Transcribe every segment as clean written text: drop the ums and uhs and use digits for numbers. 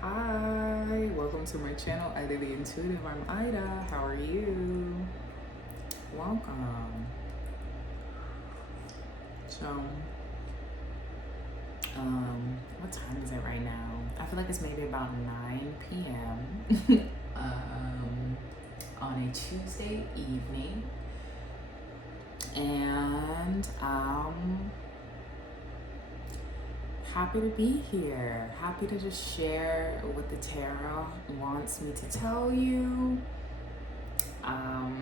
Hi, welcome to my channel, Ida the Intuitive. I'm Ida. How are you? Welcome. So, what time is it right now? I feel like it's maybe about 9 p.m. On a Tuesday evening, and happy to be here. Happy to just share what the tarot wants me to tell you. I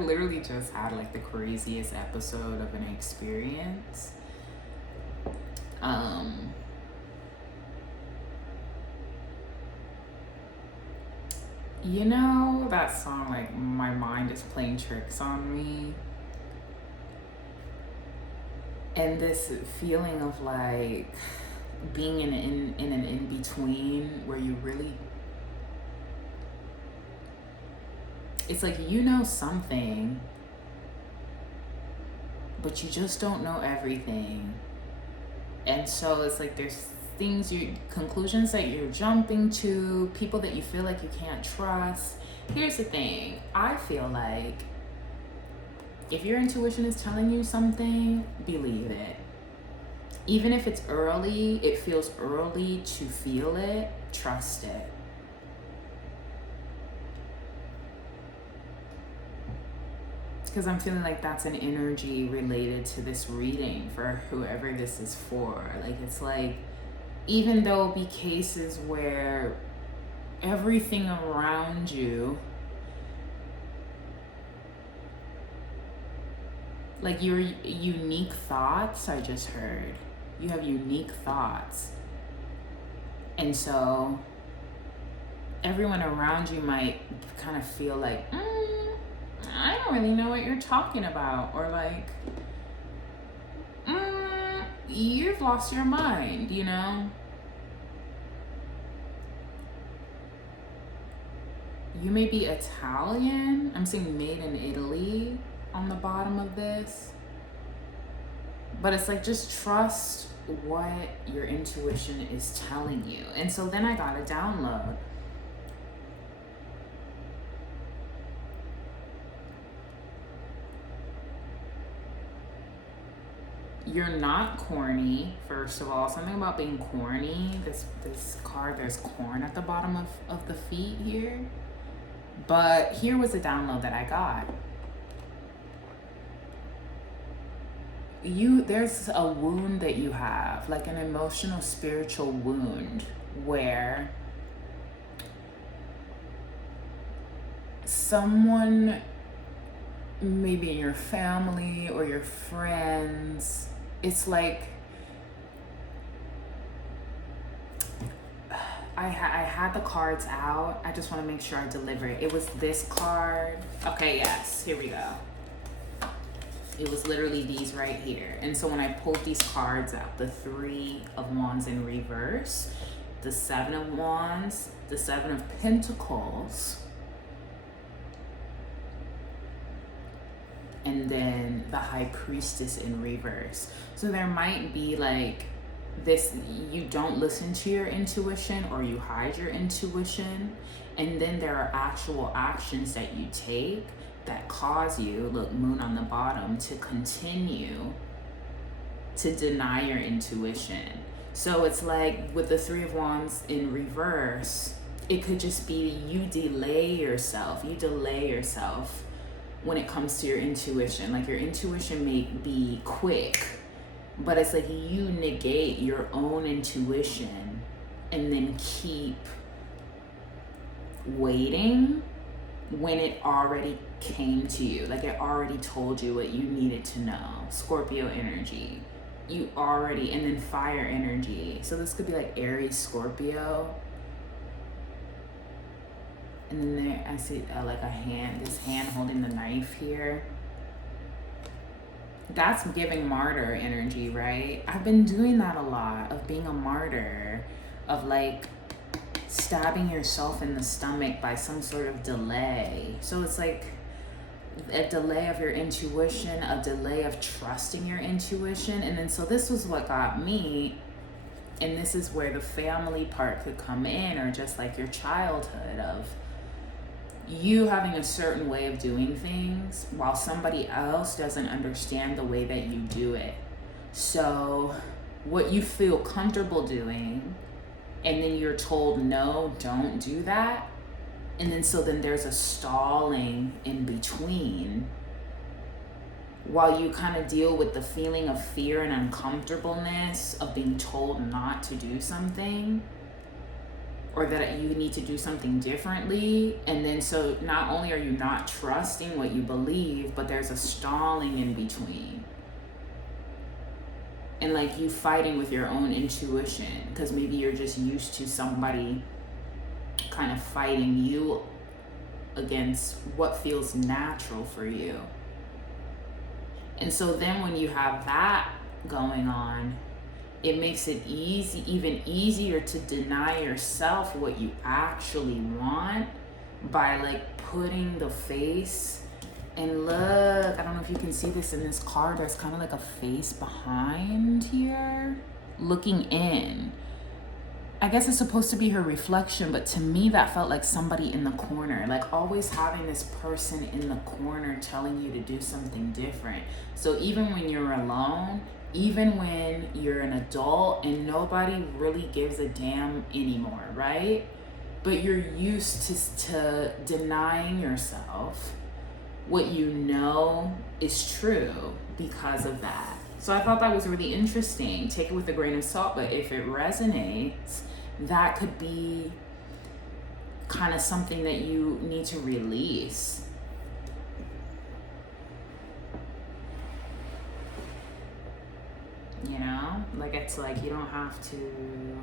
literally just had like the craziest episode of an experience. You know that song, like, My Mind is Playing Tricks on Me? And this feeling of like being in an in-between where you really, it's like you know something, but you just don't know everything. And so it's like there's conclusions that you're jumping to, people that you feel like you can't trust. Here's the thing, I feel like if your intuition is telling you something, believe it. Even if it's early, it feels early to feel it, trust it. Because I'm feeling like that's an energy related to this reading for whoever this is for. Like, it's like, even though it'll be cases where everything around you, like your unique thoughts, I just heard, you have unique thoughts. And so everyone around you might kind of feel like, I don't really know what you're talking about. Or like, you've lost your mind, you know? You may be Italian. I'm seeing made in Italy on the bottom of this. But it's like, just trust what your intuition is telling you. And so then I got a download. You're not corny, first of all. Something about being corny. This card, there's corn at the bottom of the feet here. But here was a download that I got. There's a wound that you have, like an emotional, spiritual wound, where someone, maybe in your family or your friends, it's like, I had the cards out. I just want to make sure I deliver it. It was this card. Okay, yes, here we go. It was literally these right here. And so when I pulled these cards out, the 3 of Wands in reverse, the 7 of Wands, the 7 of Pentacles, and then the High Priestess in reverse. So there might be like this, you don't listen to your intuition, or you hide your intuition, and then there are actual actions that you take that cause you, look, moon on the bottom, to continue to deny your intuition. So it's like with the 3 of Wands in reverse, it could just be you delay yourself when it comes to your intuition. Like, your intuition may be quick, but it's like you negate your own intuition and then keep waiting when it already came to you. Like, it already told you what you needed to know. Scorpio energy. You already, and then fire energy. So this could be like Aries, Scorpio. And then there, I see like a hand, this hand holding the knife here. That's giving martyr energy, right? I've been doing that a lot, of being a martyr, of like stabbing yourself in the stomach by some sort of delay. So it's like a delay of your intuition, a delay of trusting your intuition. And then so this was what got me, and this is where the family part could come in, or just like your childhood of you having a certain way of doing things while somebody else doesn't understand the way that you do it. So what you feel comfortable doing, and then you're told, no, don't do that. And then so then there's a stalling in between while you kind of deal with the feeling of fear and uncomfortableness of being told not to do something, or that you need to do something differently. And then so not only are you not trusting what you believe, but there's a stalling in between. And like you fighting with your own intuition, because maybe you're just used to somebody kind of fighting you against what feels natural for you. And so then when you have that going on, it makes it even easier to deny yourself what you actually want by like putting the face. And look, I don't know if you can see this in this card, there's kind of like a face behind here looking in. I guess it's supposed to be her reflection, but to me that felt like somebody in the corner, like always having this person in the corner telling you to do something different. So even when you're alone, even when you're an adult and nobody really gives a damn anymore, right? But you're used to denying yourself what you know is true because of that. So I thought that was really interesting. Take it with a grain of salt, but if it resonates, that could be kind of something that you need to release. You know, like it's like you don't have to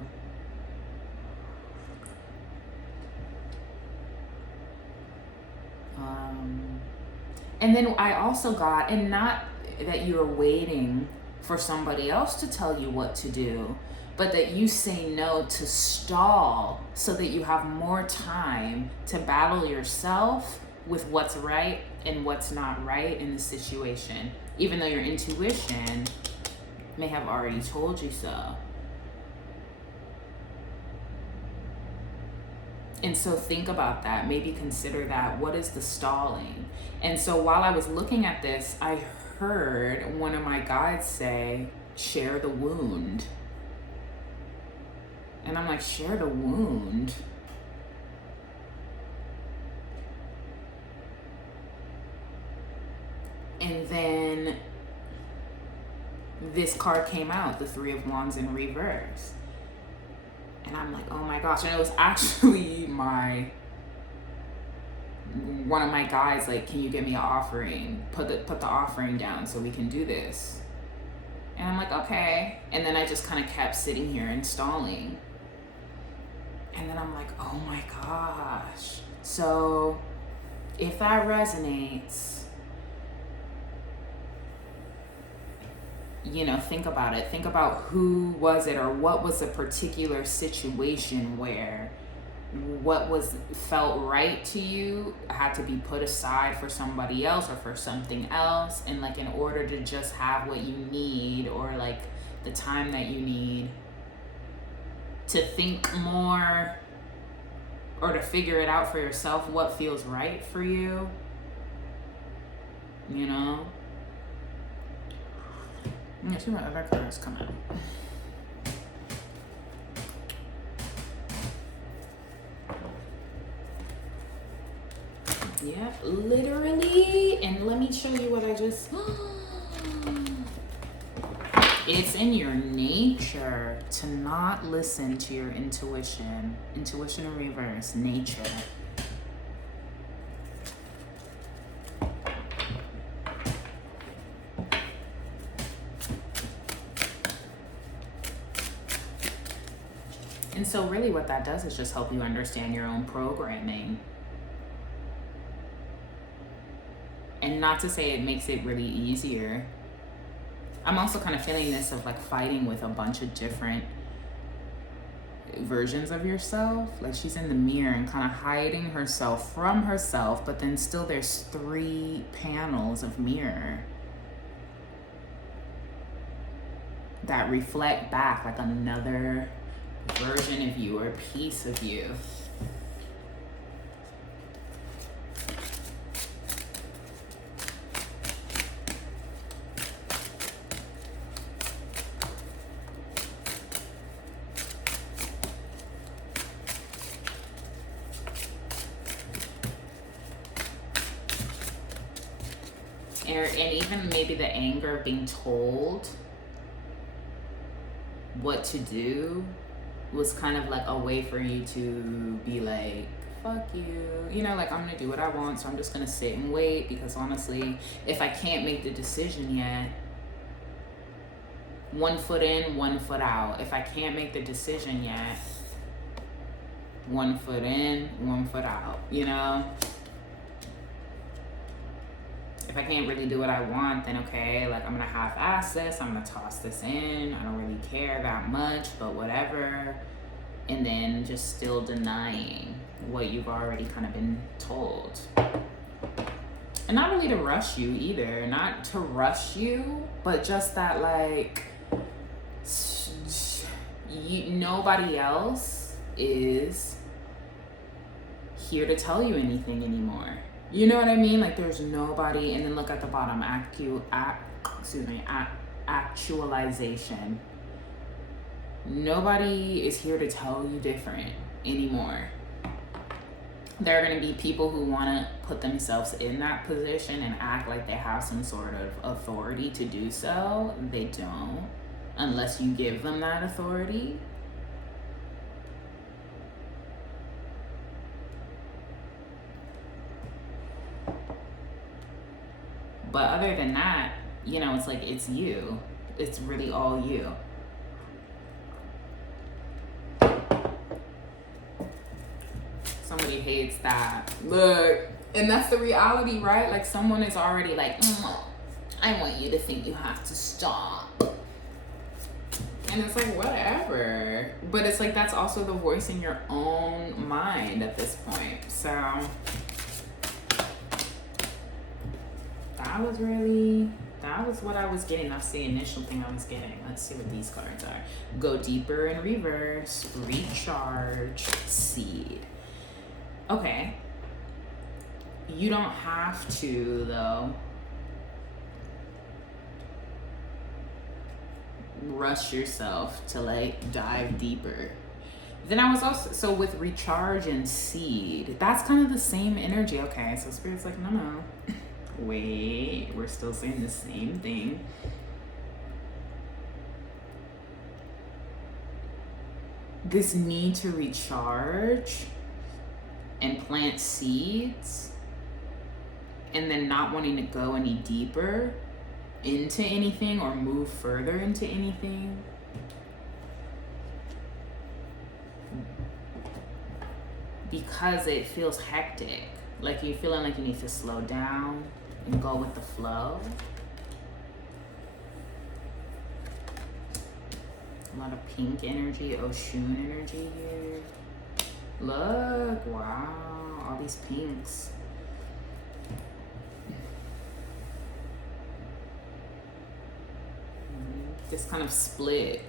and then I also got, and not that you're waiting for somebody else to tell you what to do, but that you say no to stall so that you have more time to battle yourself with what's right and what's not right in the situation, even though your intuition may have already told you so. And so think about that, maybe consider that. What is the stalling? And so while I was looking at this, I heard one of my guides say, share the wound. And I'm like, share the wound? And then this card came out, the Three of Wands in reverse. And I'm like, oh my gosh. And it was actually one of my guys, like, can you give me an offering? Put the offering down so we can do this. And I'm like, okay. And then I just kind of kept sitting here and stalling. And then I'm like, oh my gosh. So if that resonates, you know, think about it. Think about who was it, or what was a particular situation where what was felt right to you had to be put aside for somebody else or for something else, and like in order to just have what you need, or like the time that you need to think more, or to figure it out for yourself what feels right for you, you know. Let me see what other cards come out. Yep, literally. And let me show you what I just... It's in your nature to not listen to your intuition. Intuition in reverse, nature. And so really what that does is just help you understand your own programming. And not to say it makes it really easier. I'm also kind of feeling this of like fighting with a bunch of different versions of yourself. Like she's in the mirror and kind of hiding herself from herself, but then still there's 3 panels of mirror that reflect back like another version of you or piece of you. And even maybe the anger of being told what to do was kind of like a way for you to be like, fuck you. You know, like, I'm gonna do what I want, so I'm just gonna sit and wait, because honestly, if I can't make the decision yet, 1 foot in, 1 foot out. If I can't make the decision yet, 1 foot in, 1 foot out, you know? If I can't really do what I want, then okay, like I'm gonna half-ass this, I'm gonna toss this in, I don't really care that much, but whatever. And then just still denying what you've already kind of been told. And not really to rush you either, not to rush you, but just that like, nobody else is here to tell you anything anymore. You know what I mean? Like there's nobody, and then look at the bottom, actualization. Nobody is here to tell you different anymore. There are going to be people who want to put themselves in that position and act like they have some sort of authority to do so. They don't, unless you give them that authority. But other than that, you know, it's like, it's you. It's really all you. Somebody hates that. Look, and that's the reality, right? Like someone is already like, I want you to think you have to stop. And it's like, whatever. But it's like, that's also the voice in your own mind at this point. So that was what I was getting. That's the initial thing I was getting. Let's see what these cards are. Go deeper in reverse, recharge, seed. Okay. You don't have to, though, rush yourself to like dive deeper. Then I was also, so with recharge and seed, that's kind of the same energy. Okay, so Spirit's like, no. Wait, we're still saying the same thing. This need to recharge and plant seeds, and then not wanting to go any deeper into anything or move further into anything. Because it feels hectic. Like you're feeling like you need to slow down and go with the flow. A lot of pink energy, Oshun energy here. Look, wow, all these pinks. This kind of split,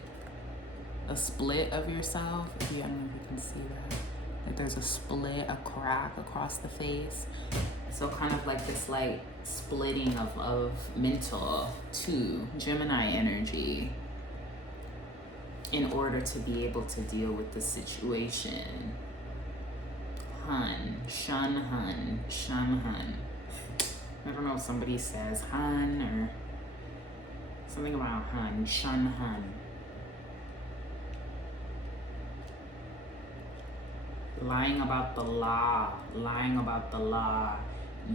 a split of yourself. I don't know if you can see that. Like there's a split, a crack across the face. So kind of like this like splitting of mental to Gemini energy in order to be able to deal with the situation. Hun, shun hun, shun hun. I don't know if somebody says hun or something about hun, shun hun. Lying about the law, lying about the law.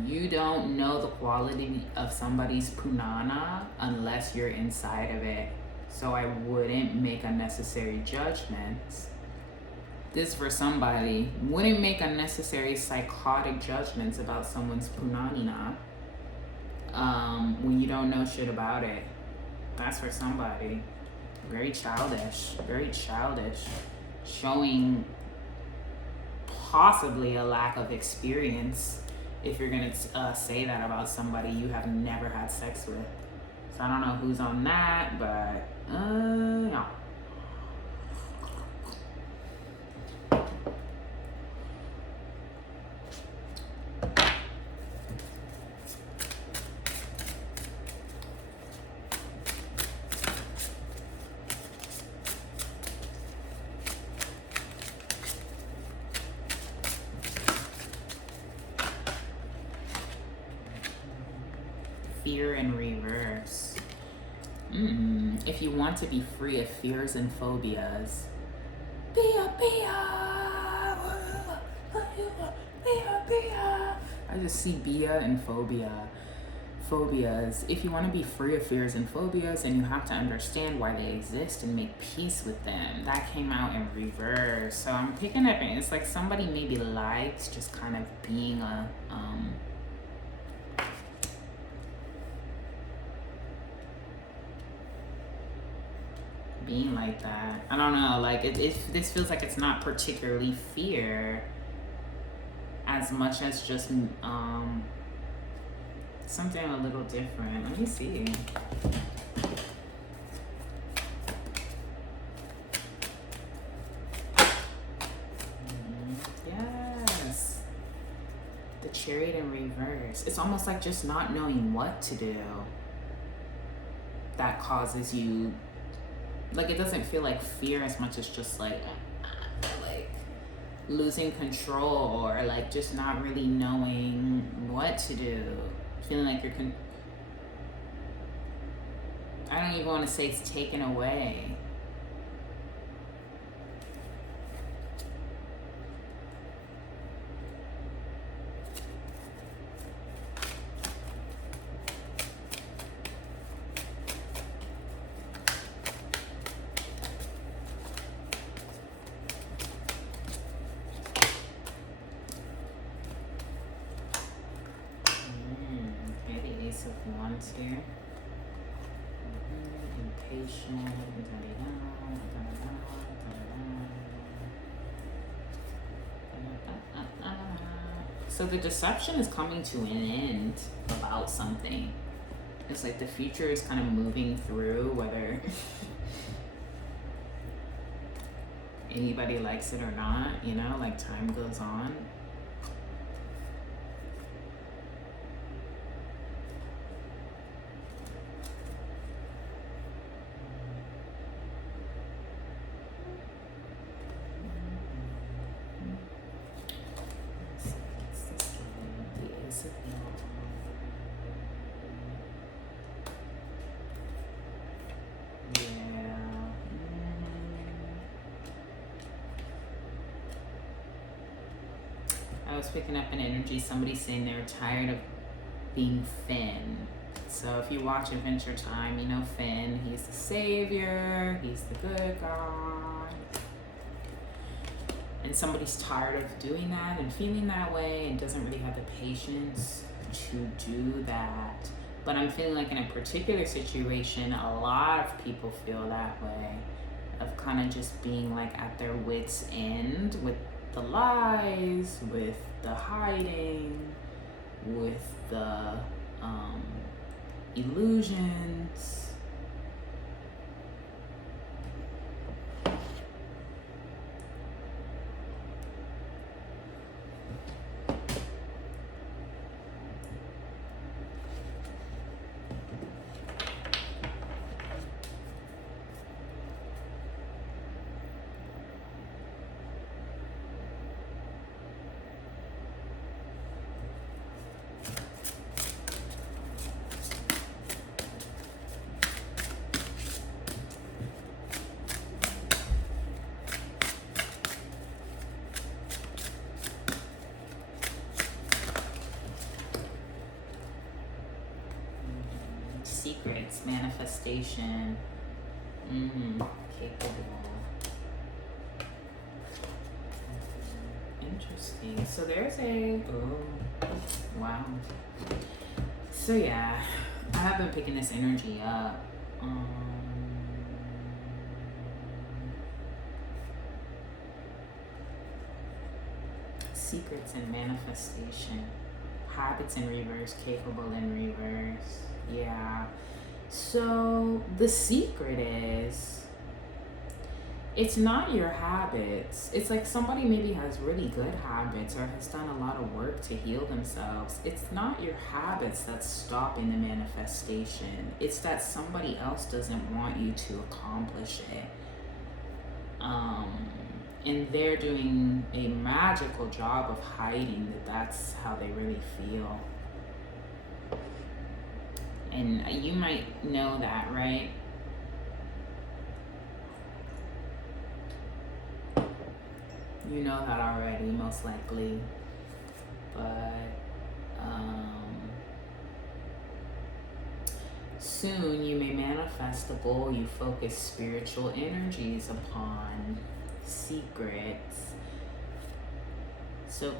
You don't know the quality of somebody's punana unless you're inside of it. So I wouldn't make unnecessary judgments. This for somebody. Wouldn't make unnecessary psychotic judgments about someone's punanina when you don't know shit about it. That's for somebody. Very childish, very childish. showing possibly a lack of experience if you're gonna say that about somebody you have never had sex with. So I don't know who's on that, but yeah. Fear in reverse. If you want to be free of fears and phobias, I just see Bia and phobia. Phobias. If you want to be free of fears and phobias, and you have to understand why they exist and make peace with them. That came out in reverse. So I'm picking up, and it's like somebody maybe likes just kind of being a being like that. I don't know, like this feels like it's not particularly fear as much as just something a little different. Let me see. Yes. The Chariot in reverse. It's almost like just not knowing what to do that causes you, like, it doesn't feel like fear as much as just like losing control, or like just not really knowing what to do. Feeling like you're I don't even want to say it's taken away. Of Wands here. Impatient. So the deception is coming to an end about something. It's like the future is kind of moving through, whether anybody likes it or not, you know, like time goes on. I was picking up an energy, somebody saying they were tired of being Finn. So if you watch Adventure Time, you know Finn, he's the savior, he's the good guy. And somebody's tired of doing that and feeling that way and doesn't really have the patience to do that. But I'm feeling like in a particular situation, a lot of people feel that way, of kind of just being like at their wits' end with the lies, with the hiding, with the illusions. Secrets, manifestation, capable. Interesting. So there's wow. So yeah, I have been picking this energy up. Secrets in manifestation. Habits in reverse, capable in reverse. Yeah. So the secret is, it's not your habits. It's like somebody maybe has really good habits or has done a lot of work to heal themselves. It's not your habits that's stopping the manifestation. It's that somebody else doesn't want you to accomplish it. And they're doing a magical job of hiding that that's how they really feel. And you might know that, right? You know that already, most likely. But soon you may manifest the goal you focus spiritual energies upon. Secrets. So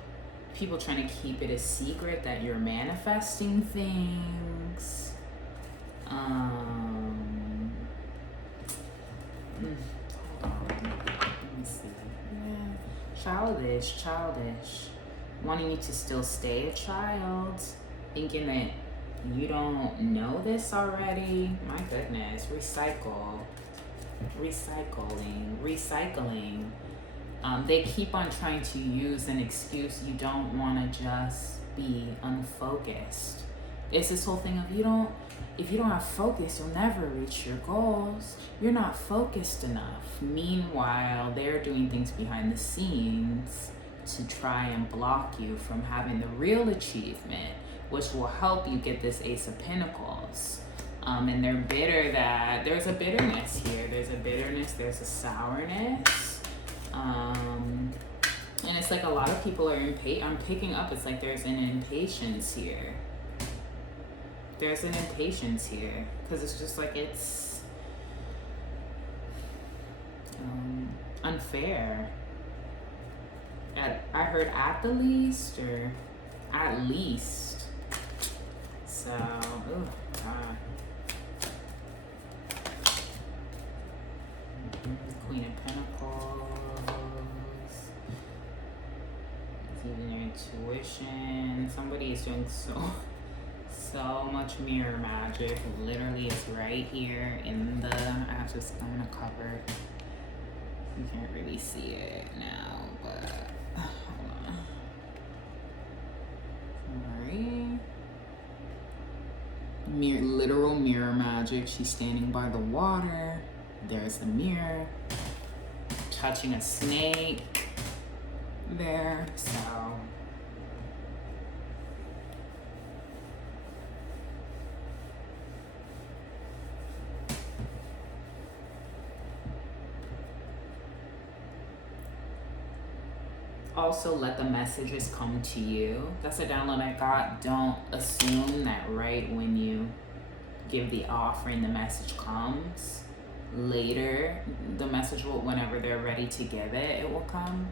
people trying to keep it a secret that you're manifesting things. Hold on. Let me see. Yeah. Childish. Wanting you to still stay a child. Thinking that you don't know this already. My goodness. Recycling. They keep on trying to use an excuse. You don't want to just be unfocused. It's this whole thing of if you don't have focus, you'll never reach your goals. You're not focused enough. Meanwhile, they're doing things behind the scenes to try and block you from having the real achievement, which will help you get this Ace of Pentacles. And they're bitter that there's a bitterness here. There's a sourness. And it's like a lot of people are I'm picking up, it's like there's an impatience here. Because it's just like it's unfair. I heard at the least or at least. So, oh God. Queen of Pentacles. It's even your intuition. Somebody is doing so much mirror magic. Literally, it's right here in the. I'm gonna cover. You can't really see it now, but hold on. Sorry. Literal mirror magic. She's standing by the water. There's the mirror. Touching a snake there. So. Also, let the messages come to you. That's a download I got. Don't assume that right when you give the offering, the message comes. Later, the message will, whenever they're ready to give it, it will come.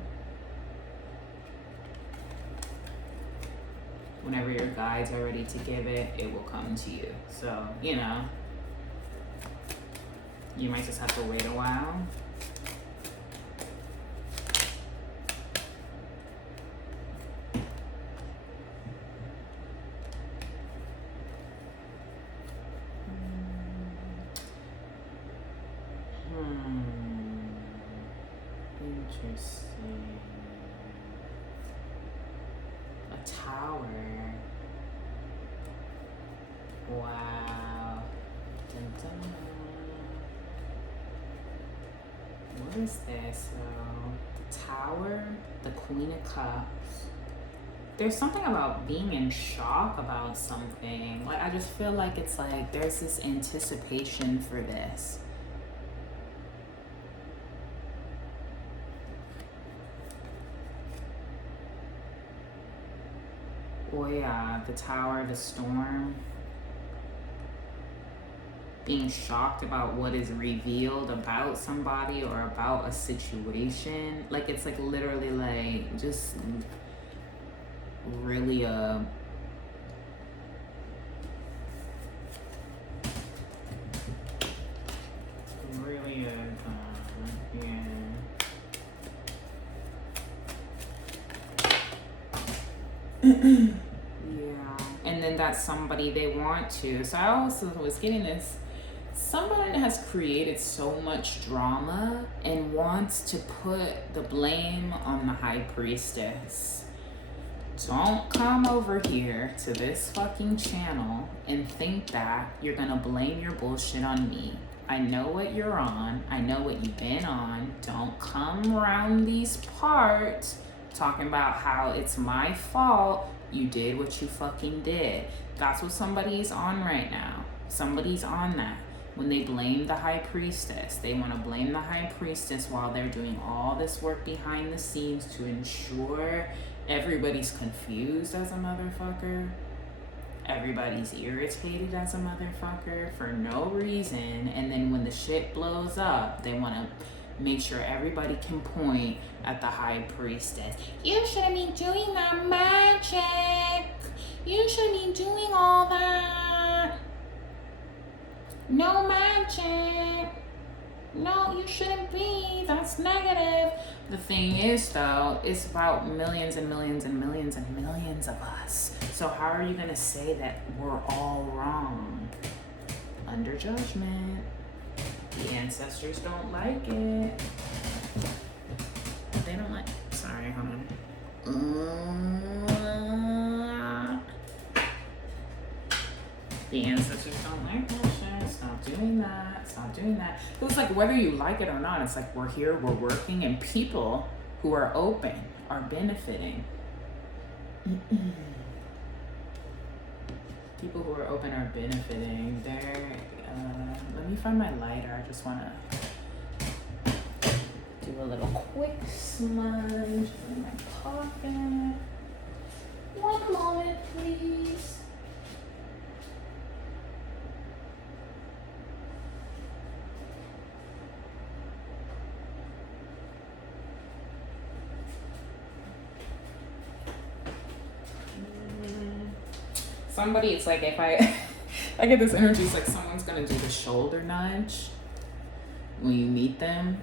Whenever your guides are ready to give it, it will come to you. So, you might just have to wait a while. Interesting. A tower. Wow. Dun, dun, dun. What is this? So, the tower, the Queen of Cups. There's something about being in shock about something. Like, I just feel like it's like there's this anticipation for this. Oh yeah, the tower, the storm. Being shocked about what is revealed about somebody or about a situation. Like, it's like literally like just really yeah. Yeah. And then that's somebody they want to. So I also was getting this. Somebody has created so much drama and wants to put the blame on the high priestess. Don't come over here to this fucking channel and think that you're gonna blame your bullshit on me. I know what you're on. I know what you've been on. Don't come around these parts talking about how it's my fault you did what you fucking did. That's what somebody's on right now. Somebody's on that. When they blame the high priestess, they want to blame the high priestess while they're doing all this work behind the scenes to ensure everybody's confused as a motherfucker. Everybody's irritated as a motherfucker for no reason. And then when the shit blows up, they want to make sure everybody can point at the high priestess. You shouldn't be doing that magic. You shouldn't be doing all that. No magic. No, you shouldn't be. That's negative. The thing is, though, it's about millions and millions and millions and millions of us. So how are you going to say that we're all wrong? Under judgment. The ancestors don't like it. They don't like... Sorry, hold on. The ancestors don't like that shit. Stop doing that. Stop doing that. It was like whether you like it or not, it's like we're here, we're working, and people who are open are benefiting. People who are open are benefiting. They're, let me find my lighter. I just want to do a little quick smudge in my pocket. One moment, please. Somebody, it's like if I get this energy, it's like someone's gonna do the shoulder nudge when you meet them.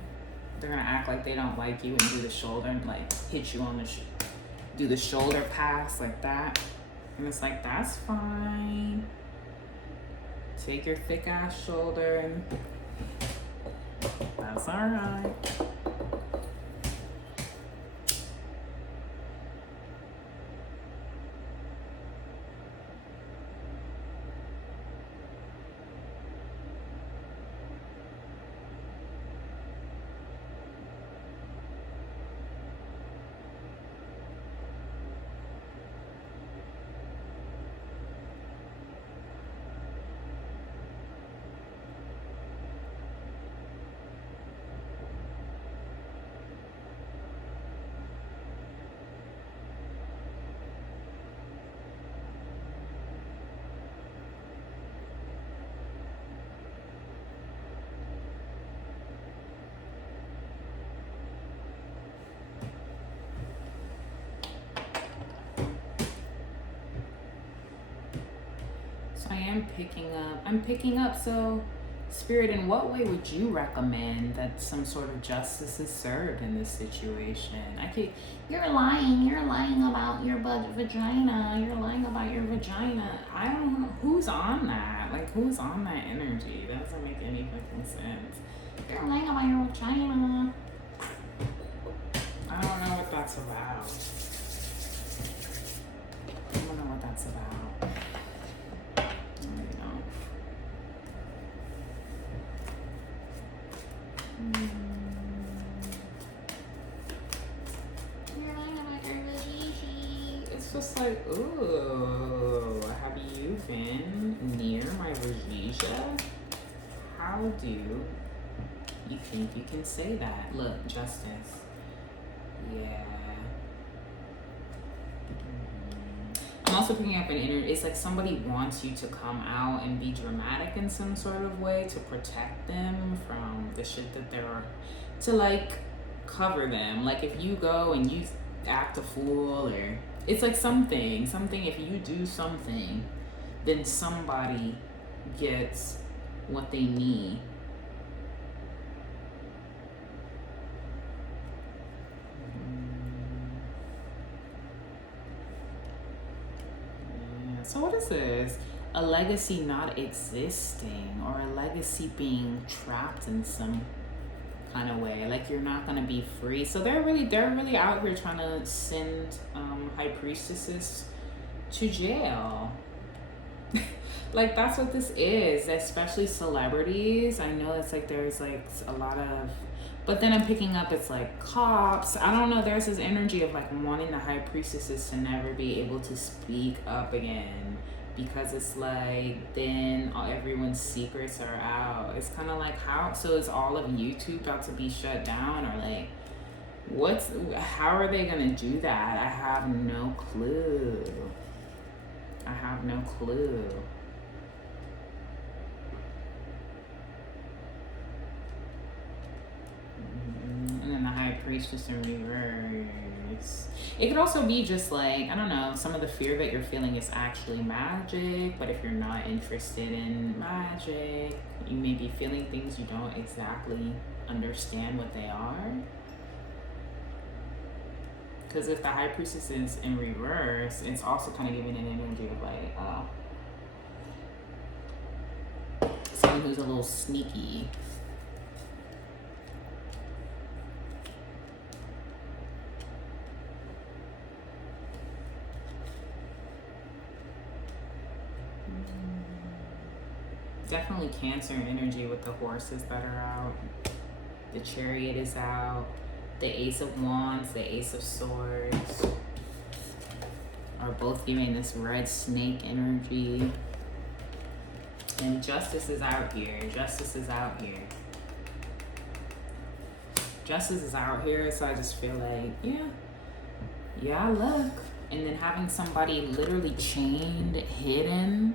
They're gonna act like they don't like you and do the shoulder and like hit you on the do the shoulder pass like that. And it's like, that's fine. Take your thick ass shoulder and that's all right. I'm picking up. So Spirit, in what way would you recommend that some sort of justice is served in this situation? You're lying about your vagina. You're lying about your vagina. I don't know who's on that. Like, who's on that energy? That doesn't make any fucking sense. You're lying about your vagina. I don't know what that's about. I don't know what that's about. It's just like, ooh, have you been near my vagina? How do you think you can say that? Look, justice. Yeah. I'm also picking up an energy. It's like somebody wants you to come out and be dramatic in some sort of way to protect them from the shit that they're, to like cover them. Like if you go and you act a fool, or it's like something, if you do something, then somebody gets what they need. So what is this? A legacy not existing, or a legacy being trapped in some kind of way. Like you're not gonna be free. So they're really out here trying to send high priestesses to jail. Like that's what this is, especially celebrities. I know it's like there's like a lot of, but then I'm picking up it's like cops. I don't know, there's this energy of like wanting the high priestesses to never be able to speak up again, because it's like then everyone's secrets are out. It's kind of like how, so is all of YouTube about to be shut down, or like how are they gonna do that? I have no clue. I have no clue. And then the high priestess in reverse. It could also be just like, I don't know, some of the fear that you're feeling is actually magic, but if you're not interested in magic, you may be feeling things you don't exactly understand what they are. Because if the high priestess is in reverse, it's also kind of giving an energy of like, someone who's a little sneaky. Definitely Cancer energy with the horses that are out. The Chariot is out. The Ace of Wands, the Ace of Swords are both giving this red snake energy. And Justice is out here. Justice is out here. Justice is out here, so I just feel like, yeah, look. And then having somebody literally chained, hidden,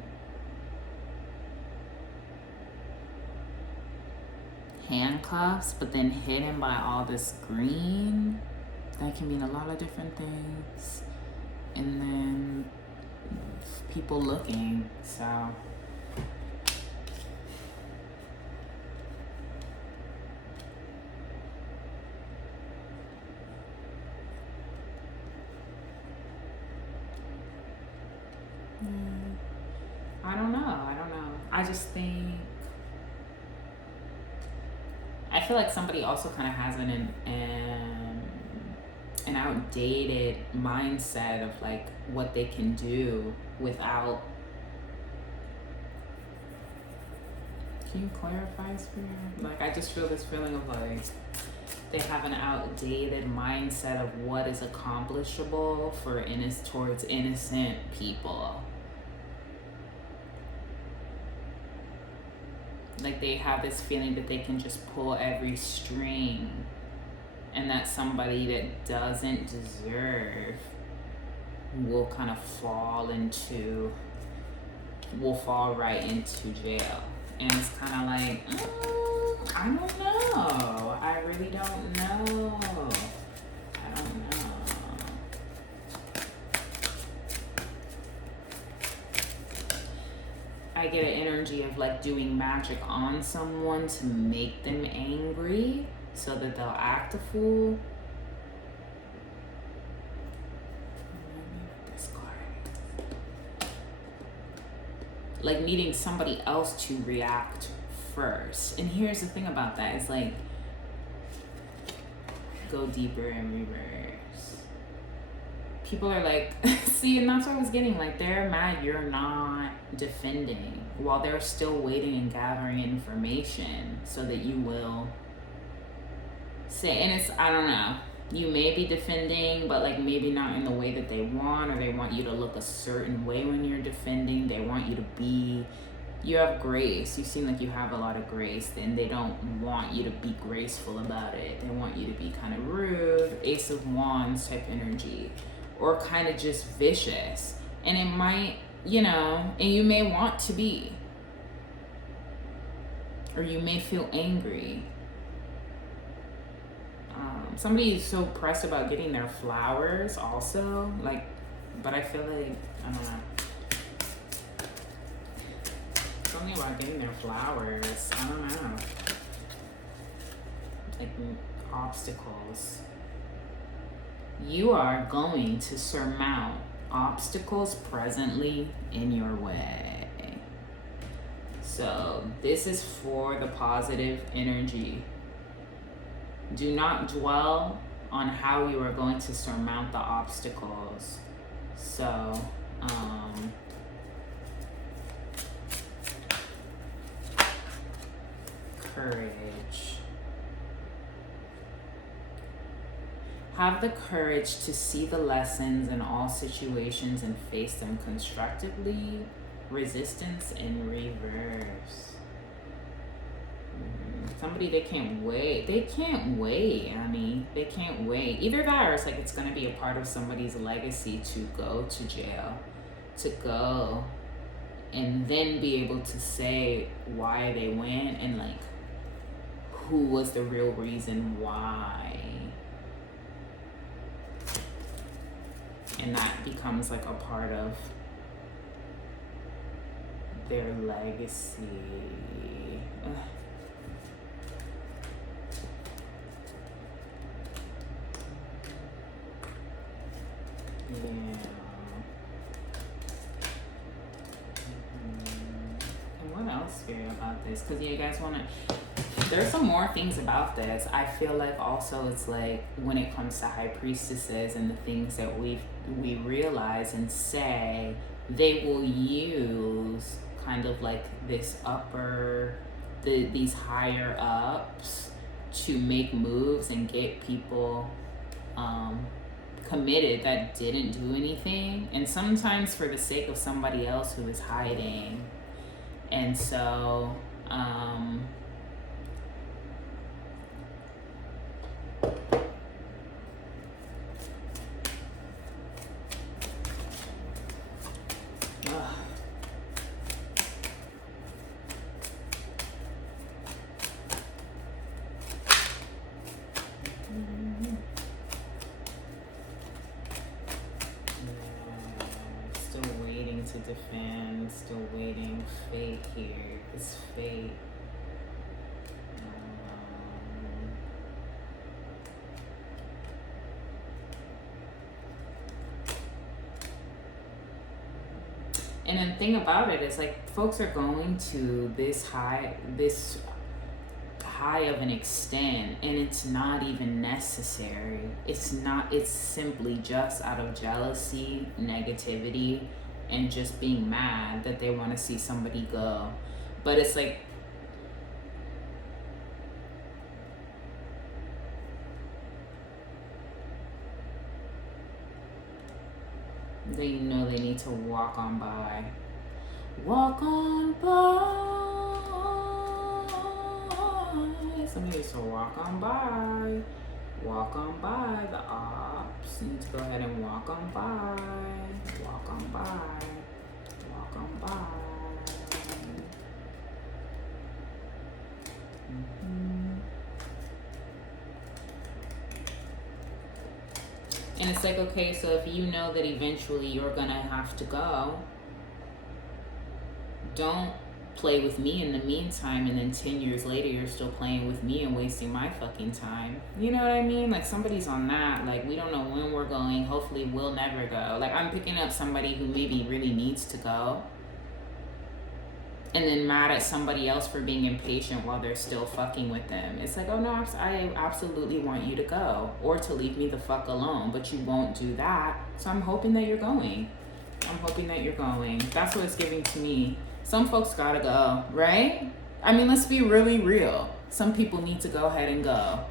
handcuffs, but then hidden by all this green. That can mean a lot of different things. And then people looking, so. I don't know. I just think, I feel like somebody also kind of has an outdated mindset of like what they can do without. Can you clarify, Spirit? Like I just feel this feeling of like they have an outdated mindset of what is accomplishable for towards innocent people. Like they have this feeling that they can just pull every string, and that somebody that doesn't deserve will kind of fall right into jail. And it's kind of like, I don't know. I really don't know. I don't know. I get an energy of like doing magic on someone to make them angry so that they'll act a fool. This card. Like needing somebody else to react first. And here's the thing about that, is like, go deeper in reverse. People are like, see, and that's what I was getting, like they're mad you're not defending while they're still waiting and gathering information so that you will say, and it's, I don't know, you may be defending, but like maybe not in the way that they want, or they want you to look a certain way when you're defending. They want you to be, you have grace. You seem like you have a lot of grace, and they don't want you to be graceful about it. They want you to be kind of rude, Ace of Wands type energy, or kind of just vicious. And it might, and you may want to be, or you may feel angry. Somebody is so pressed about getting their flowers also, like, but I feel like, I don't know, something about getting their flowers, I don't know, like obstacles. You are going to surmount obstacles presently in your way. So this is for the positive energy. Do not dwell on how you are going to surmount the obstacles. So, courage. Have the courage to see the lessons in all situations and face them constructively. Resistance in reverse. Somebody, they can't wait. They can't wait, Annie. They can't wait. Either that or it's like it's going to be a part of somebody's legacy to go to jail. To go and then be able to say why they went and like who was the real reason why. And that becomes like a part of their legacy. Ugh. Yeah. And what else, Spirit, about this? Because you guys want to... There's some more things about this. I feel like also it's like when it comes to high priestesses and the things that we realize and say, they will use kind of like this these higher ups to make moves and get people committed that didn't do anything, and sometimes for the sake of somebody else who is hiding. And so to defend, still waiting. Fate here. It's fate. And the thing about it is like folks are going to this high of an extent, and it's not even necessary. It's simply just out of jealousy, negativity, and just being mad that they want to see somebody go. But it's like, they know they need to walk on by. Walk on by. Somebody needs to walk on by. Walk on by. The ops need to go ahead and walk on by. Walk on by. Walk on by. And it's like, okay, so if you know that eventually you're gonna have to go, don't play with me in the meantime, and then 10 years later you're still playing with me and wasting my fucking time. You know what I mean? Like, somebody's on that, like, we don't know when we're going, hopefully we'll never go. Like, I'm picking up somebody who maybe really needs to go, and then mad at somebody else for being impatient while they're still fucking with them. It's like, oh no, I absolutely want you to go, or to leave me the fuck alone, but you won't do that. So I'm hoping that you're going. I'm hoping that you're going. That's what it's giving to me. Some folks gotta go, right? I mean, let's be really real. Some people need to go ahead and go.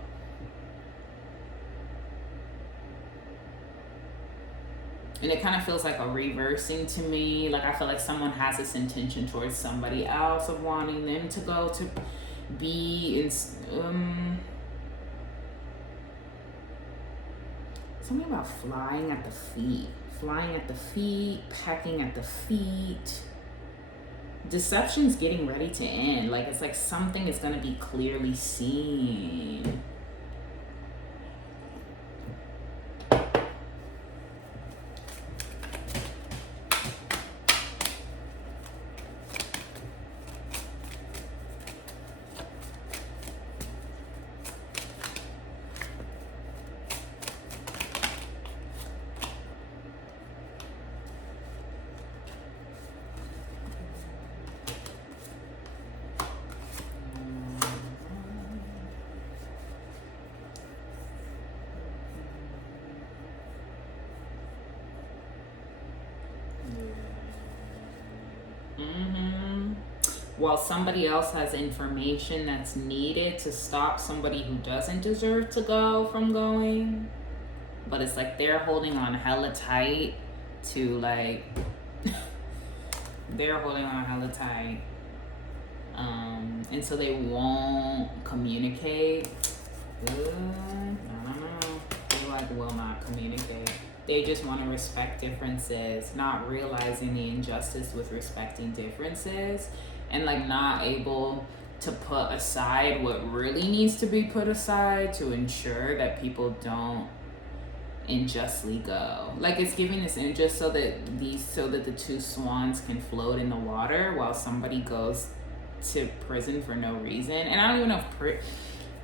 And it kind of feels like a reversing to me. Like, I feel like someone has this intention towards somebody else of wanting them to go to be in, something about flying at the feet. Flying at the feet, pecking at the feet. Deception's getting ready to end. Like, it's like something is going to be clearly seen. while somebody else has information that's needed to stop somebody who doesn't deserve to go from going. But it's like they're holding on hella tight to like, they're holding on hella tight. And so they won't communicate. I don't know. They like will not communicate. They just want to respect differences, not realizing the injustice with respecting differences, and like not able to put aside what really needs to be put aside to ensure that people don't unjustly go. Like it's giving this in just so that the two swans can float in the water while somebody goes to prison for no reason. And I don't even know if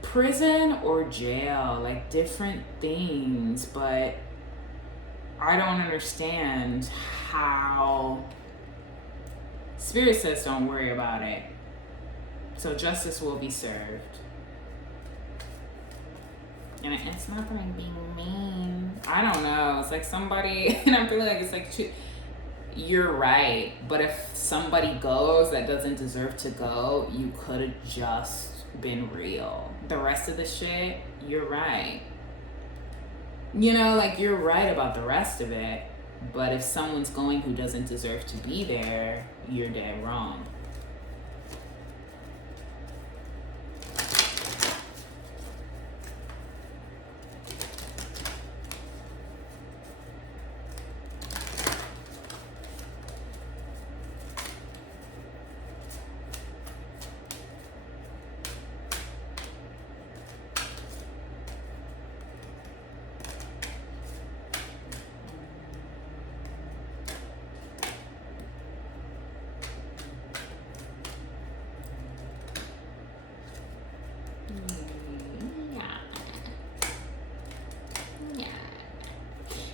prison or jail, like different things, but I don't understand how Spirit says don't worry about it. So justice will be served. And it's not that I'm being mean. I don't know. It's like somebody, and I'm feeling like it's like, you're right. But if somebody goes that doesn't deserve to go, you could have just been real. The rest of the shit, you're right. You know, like you're right about the rest of it. But if someone's going who doesn't deserve to be there, you're dead wrong.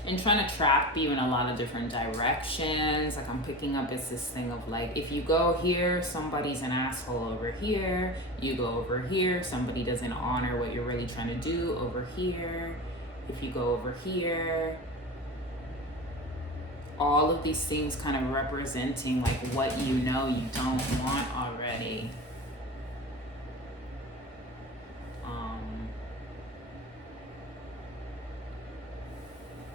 And trying to trap you in a lot of different directions. Like I'm picking up it's this thing of like, if you go here, somebody's an asshole over here. You go over here, somebody doesn't honor what you're really trying to do over here. If you go over here, all of these things kind of representing like what you know you don't want already.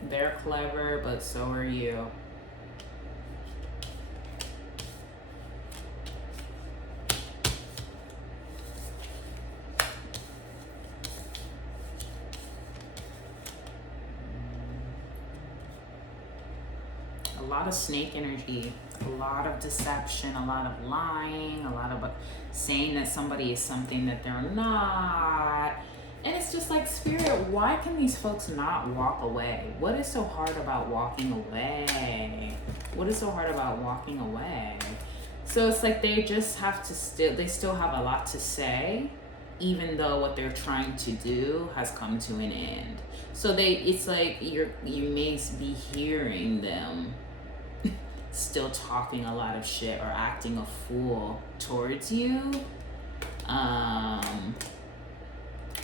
They're clever, but so are you. A lot of snake energy, a lot of deception, a lot of lying, a lot of saying that somebody is something that they're not. And it's just like, Spirit, why can these folks not walk away? What is so hard about walking away? What is so hard about walking away? So it's like they just have to they still have a lot to say, even though what they're trying to do has come to an end. So it's like you may be hearing them still talking a lot of shit or acting a fool towards you.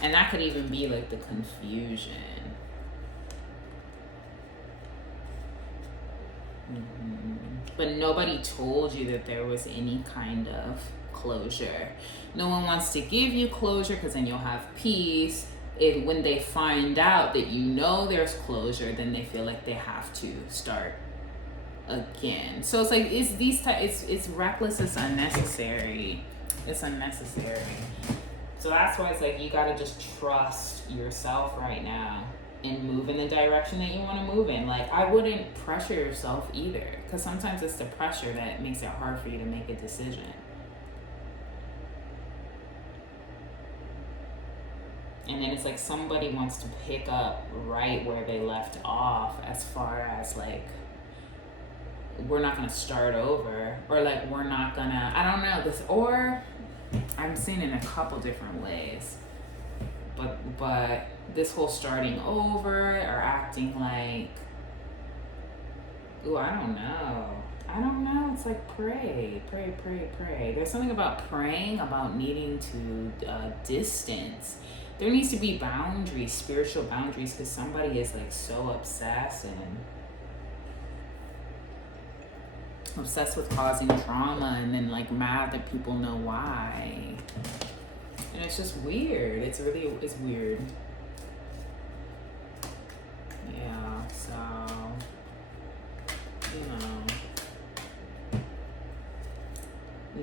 And that could even be like the confusion. But nobody told you that there was any kind of closure. No one wants to give you closure because then you'll have peace. When they find out that you know there's closure, then they feel like they have to start again. So it's like it's reckless, it's unnecessary. It's unnecessary. So that's why it's like you gotta just trust yourself right now and move in the direction that you want to move in. Like I wouldn't pressure yourself either, because sometimes it's the pressure that makes it hard for you to make a decision. And then it's like somebody wants to pick up right where they left off, as far as like, we're not gonna start over, or like we're not gonna, I don't know this, or I'm seeing in a couple different ways, but this whole starting over or acting like, ooh, I don't know. It's like pray. There's something about praying, about needing to distance. There needs to be boundaries, spiritual boundaries, because somebody is like so obsessed, and obsessed with causing drama and then like mad that people know why. And it's just weird. It's weird. Yeah, so, you know.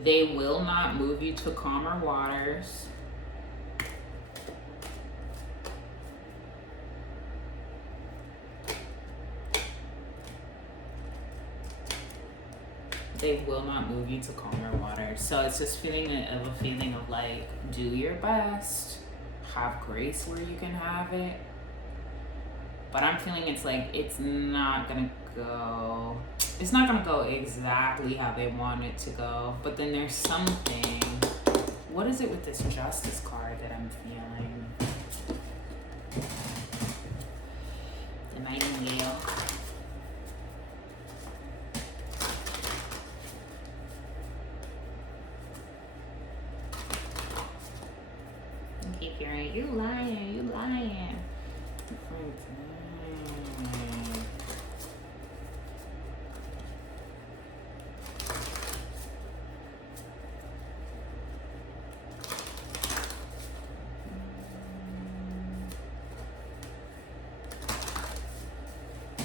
They will not move you to calmer waters. They will not move you to calmer waters. So it's just a feeling of like, do your best, have grace where you can have it. But I'm feeling it's like, it's not gonna go exactly how they want it to go. But then there's something, what is it with this Justice card that I'm feeling? The Nightingale. You lying.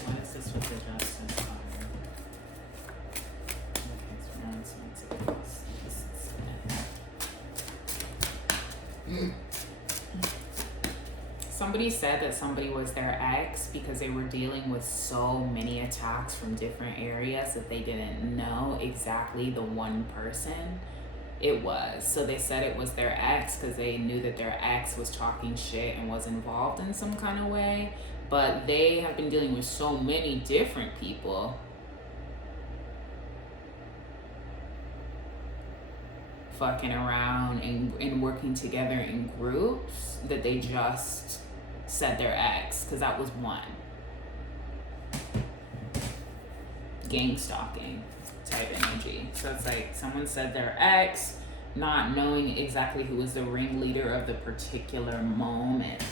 What is this with the Justice card? Somebody said that somebody was their ex because they were dealing with so many attacks from different areas that they didn't know exactly the one person it was. So they said it was their ex because they knew that their ex was talking shit and was involved in some kind of way. But they have been dealing with so many different people. Fucking around and working together in groups that they just said their ex, because that was one. Gang stalking type energy. So it's like someone said their ex, not knowing exactly who was the ringleader of the particular moment.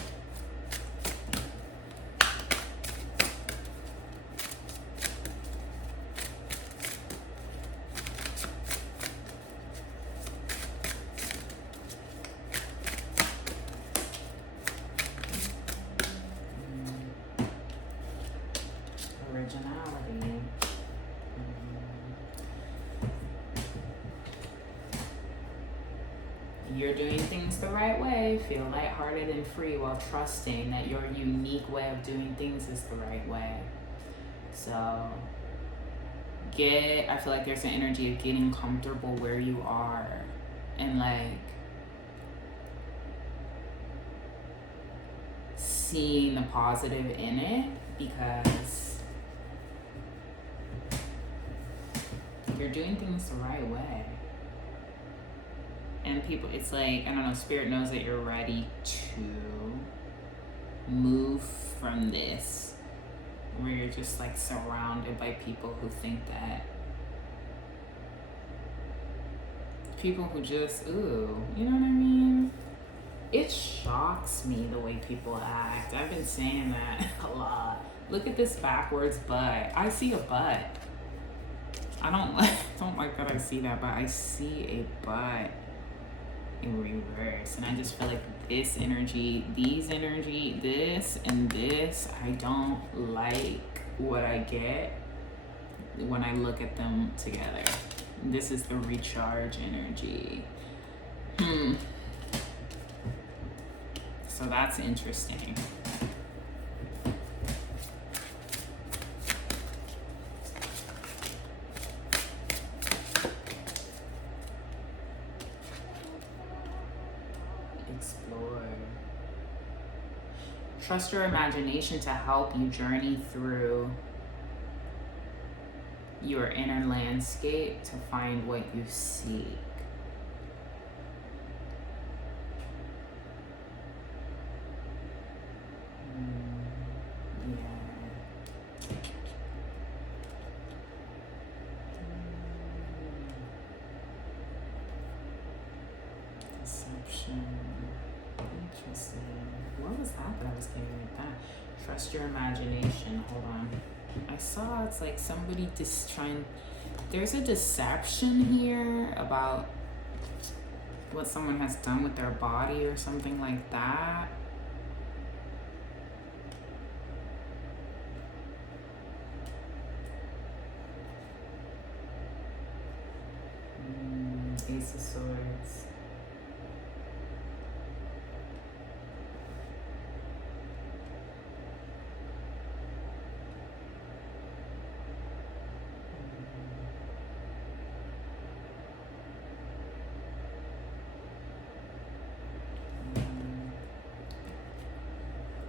Originality. You're doing things the right way. Feel lighthearted and free while trusting that your unique way of doing things is the right way. So I feel like there's an energy of getting comfortable where you are and like seeing the positive in it, because you're doing things the right way. And people, it's like, I don't know, Spirit knows that you're ready to move from this, where you're just like surrounded by people who think that, people who just, ooh, you know what I mean? It shocks me the way people act. I've been saying that a lot. Look at this backwards butt. I see a butt. I don't like that I see that, but I see a butt in reverse. And I just feel like this energy, this and this, I don't like what I get when I look at them together. This is the recharge energy. So that's interesting. Explore. Trust your imagination to help you journey through your inner landscape to find what you seek. Deception. Interesting. What was that I was getting with that? Trust your imagination. Hold on. I saw it's like somebody just trying, there's a deception here about what someone has done with their body or something like that. Ace of Swords.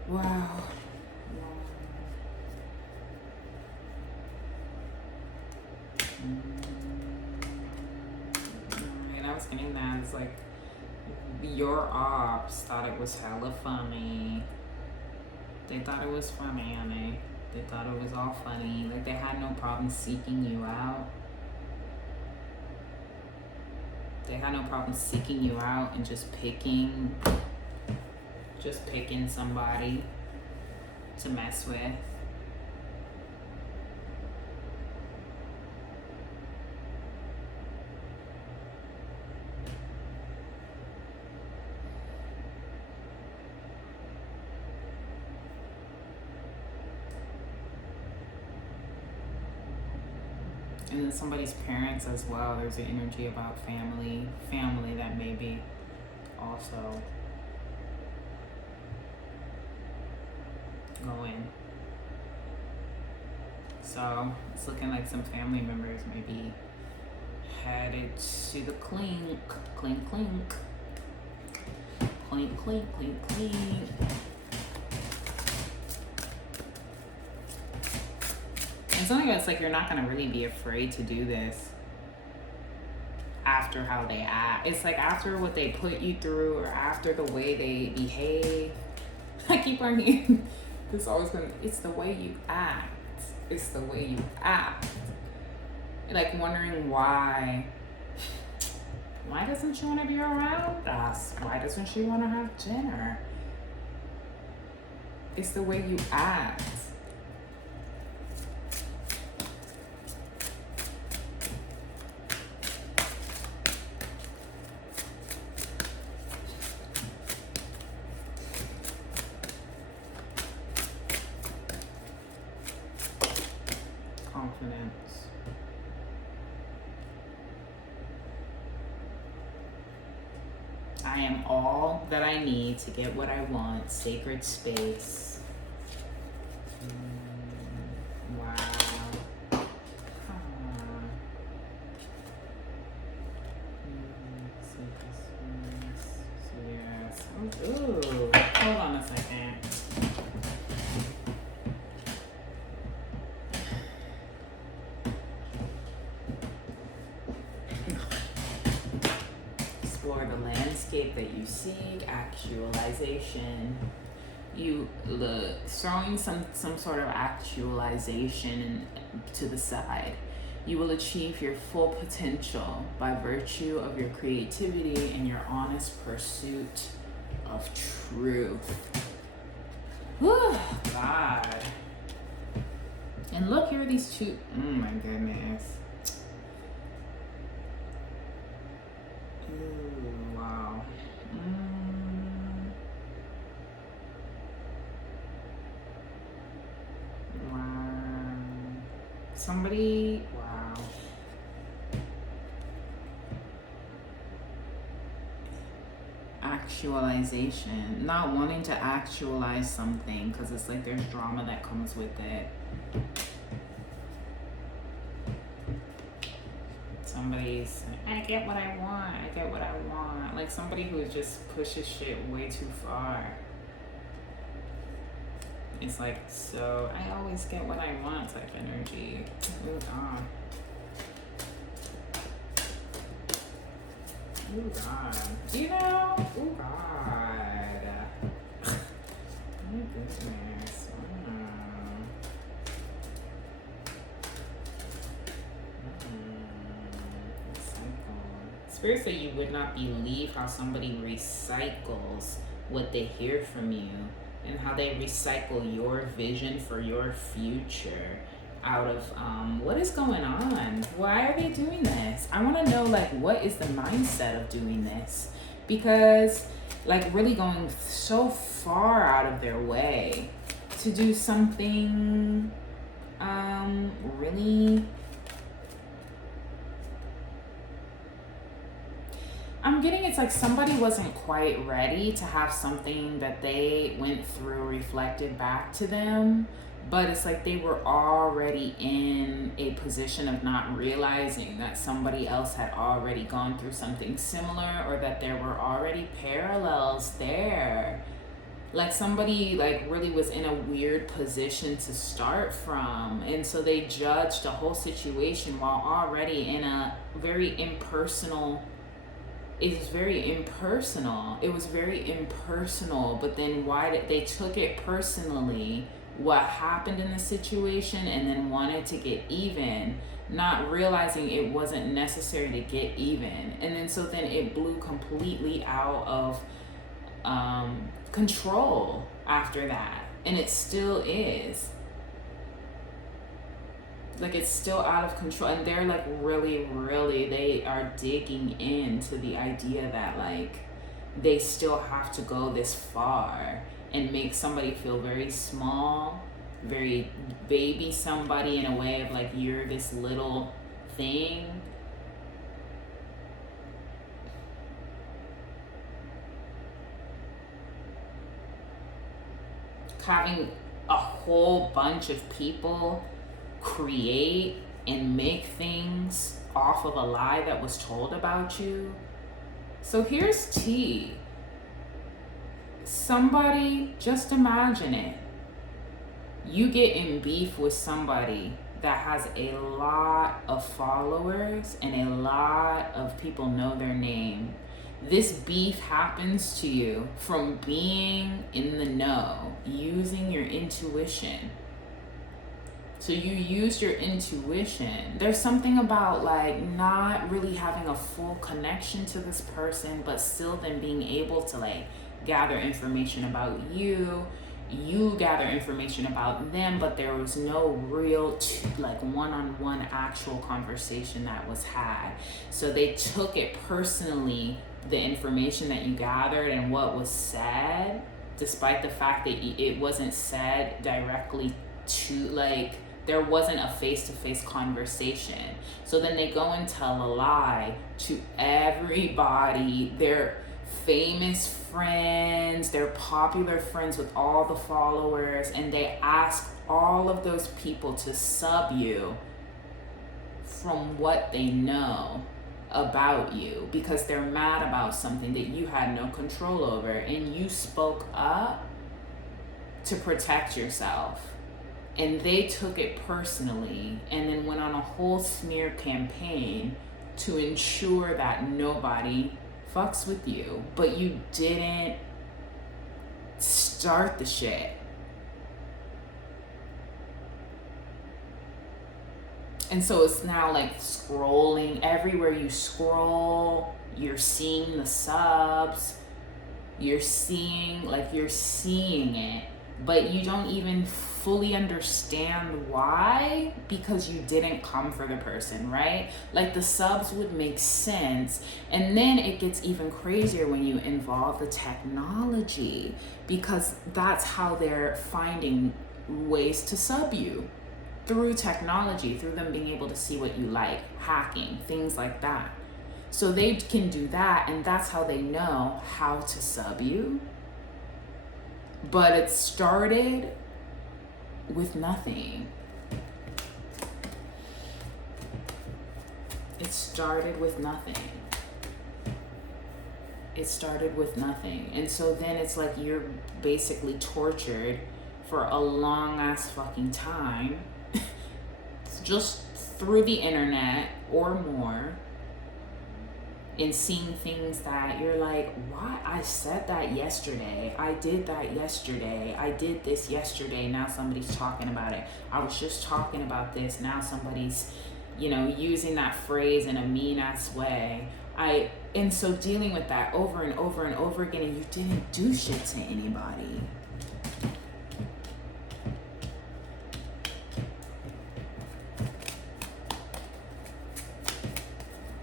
Wow. And I was getting that. It's like your ops thought it was hella funny. They thought it was funny, and they thought it was all funny. Like they had no problem seeking you out. They had no problem seeking you out and just picking somebody to mess with. And then somebody's parents as well. There's an energy about family that maybe also going. So it's looking like some family members may be headed to the clink. And something that's like you're not gonna really be afraid to do this after how they act. It's like after what they put you through or after the way they behave. I keep on hearing this always gonna, it's the way you act. It's the way you act. Like wondering why doesn't she want to be around us? Why doesn't she want to have dinner? It's the way you act. Confidence. I am all that I need to get what I want. Sacred space. Wow. Sacred space. Yes. Ooh. Hold on a second. Explore the landscape that you seek. Actualization. You look throwing some sort of actualization to the side. You will achieve your full potential by virtue of your creativity and your honest pursuit of truth. Whew, God. And look, here are these two. Oh my goodness. Ooh, wow. Wow. Somebody, wow. Actualization. Not wanting to actualize something because it's like there's drama that comes with it. Somebody's, I get what I want. Like somebody who just pushes shit way too far. It's like, so I always get what I want type energy. Ooh, God. Ooh, God. You know? Ooh, God. Oh, goodness. Spirit said you would not believe how somebody recycles what they hear from you and how they recycle your vision for your future. out of what is going on? Why are they doing this? I want to know, like, what is the mindset of doing this? Because, like, really going so far out of their way to do something really, I'm getting it's like somebody wasn't quite ready to have something that they went through reflected back to them, but it's like they were already in a position of not realizing that somebody else had already gone through something similar, or that there were already parallels there. Like somebody like really was in a weird position to start from, and so they judged the whole situation while already in a very impersonal, it was very impersonal. But then why did they took it personally, what happened in the situation, and then wanted to get even, not realizing it wasn't necessary to get even. And then so then it blew completely out of control after that, and it still is. Like it's still out of control, and they're like really they are digging into the idea that like they still have to go this far and make somebody feel very small, very baby somebody, in a way of like, you're this little thing. Having a whole bunch of people create and make things off of a lie that was told about you. So here's tea. Somebody, just imagine it. You get in beef with somebody that has a lot of followers and a lot of people know their name. This beef happens to you from being in the know, using your intuition. So you used your intuition. There's something about like not really having a full connection to this person, but still then being able to like gather information about you. You gather information about them, but there was no real like one-on-one actual conversation that was had. So they took it personally, the information that you gathered and what was said, despite the fact that it wasn't said directly to, like, there wasn't a face-to-face conversation. So then they go and tell a lie to everybody, their famous friends, their popular friends with all the followers, and they ask all of those people to sub you from what they know about you, because they're mad about something that you had no control over, and you spoke up to protect yourself. And they took it personally and then went on a whole smear campaign to ensure that nobody fucks with you. But you didn't start the shit. And so it's now like scrolling. Everywhere you scroll, you're seeing the subs. You're seeing it. But you don't even fully understand why, because you didn't come for the person, right? Like the subs would make sense. And then it gets even crazier when you involve the technology, because that's how they're finding ways to sub you, through technology, through them being able to see what you like, hacking, things like that. So they can do that, and that's how they know how to sub you. But it started with nothing. It started with nothing. And so then it's like you're basically tortured for a long ass fucking time, just through the internet or more, and seeing things that you're like, why? I said that yesterday. I did that yesterday. I did this yesterday. Now somebody's talking about it. I was just talking about this. Now somebody's, using that phrase in a mean ass way. And so dealing with that over and over and over again, and you didn't do shit to anybody.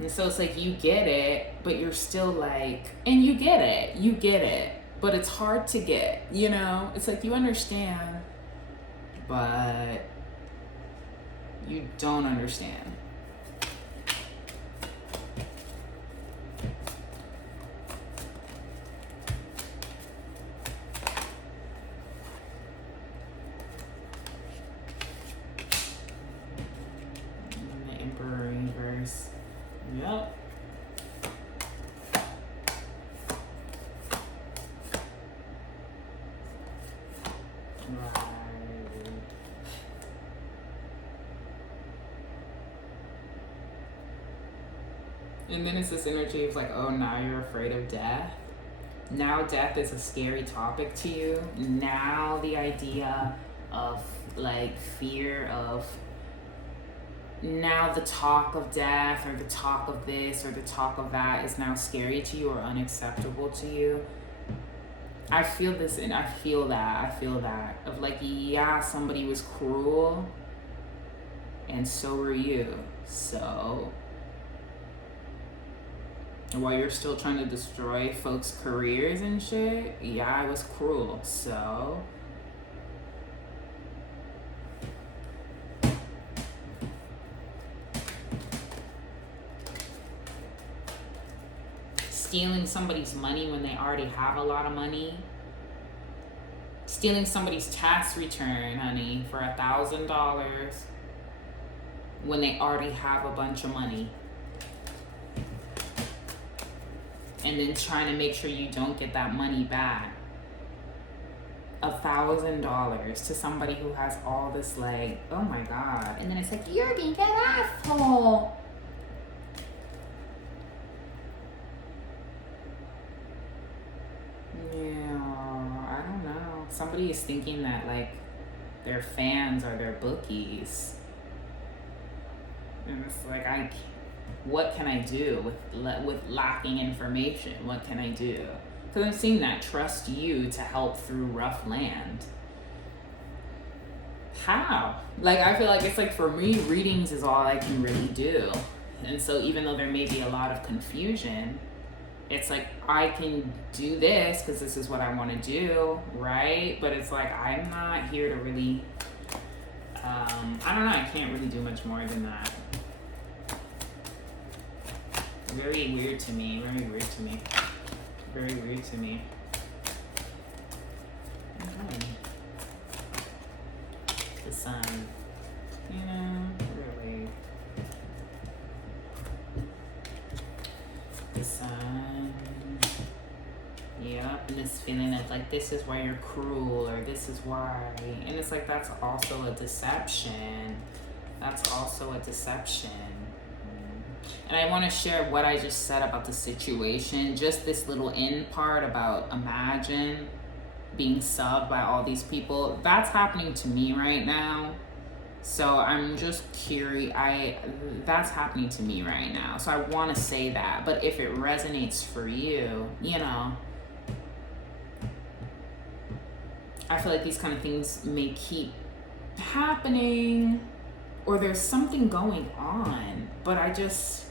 And so it's like you get it, but you're still like, and you get it, but it's hard to get, you know? It's like you understand, but you don't understand. And the Emperor reverse. Yep. Right. And then it's this energy of like, oh, now you're afraid of death. Now death is a scary topic to you. Now the idea of like fear of, now the talk of death or the talk of this or the talk of that is now scary to you or unacceptable to you. I feel this and I feel that of like, yeah, somebody was cruel and so were you. So while you're still trying to destroy folks' careers and shit, yeah, I was cruel. So stealing somebody's money when they already have a lot of money. Stealing somebody's tax return, honey, for $1,000 when they already have a bunch of money. And then trying to make sure you don't get that money back. $1,000 to somebody who has all this, like, oh my God. And then it's like, you're being an asshole. Yeah, I don't know. Somebody is thinking that, like, their fans are their bookies. And it's like, what can I do with lacking information? What can I do? Because I'm seeing that trust you to help through rough land. How? Like, I feel like it's like, for me, readings is all I can really do. And so even though there may be a lot of confusion, it's like, I can do this because this is what I want to do, right? But it's like, I'm not here to really, I don't know, I can't really do much more than that. Very weird to me, very weird to me. Very weird to me. Okay. The sun, you know, really. The sun. Yep, and this feeling of like, this is why you're cruel, or this is why. And it's like, that's also a deception. That's also a deception. And I want to share what I just said about the situation. Just this little end part about imagine being subbed by all these people. That's happening to me right now. So I'm just curious. That's happening to me right now. So I want to say that. But if it resonates for you, you know, I feel like these kind of things may keep happening, or there's something going on. But I just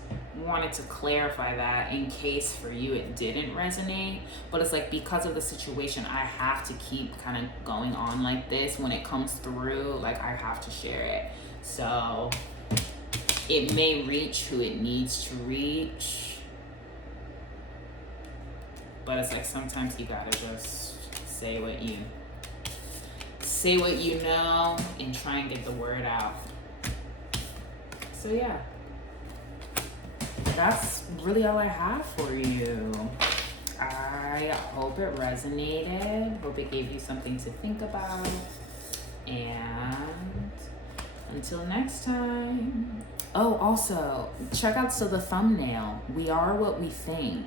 wanted to clarify that in case for you it didn't resonate. But it's like, because of the situation, I have to keep kind of going on like this. When it comes through, like, I have to share it. So it may reach who it needs to reach, but it's like, sometimes you gotta just say what you know and try and get the word out. So yeah, that's really all I have for you. I hope it resonated. Hope it gave you something to think about. And until next time. Oh, also, check out the thumbnail. We are what we think.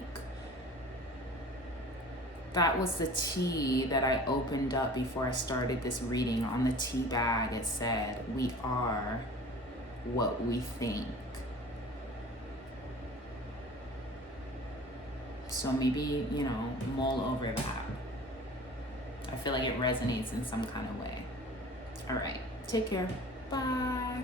That was the tea that I opened up before I started this reading. On the tea bag, it said, we are what we think. So maybe, you know, mull over that. I feel like it resonates in some kind of way. All right, take care. Bye.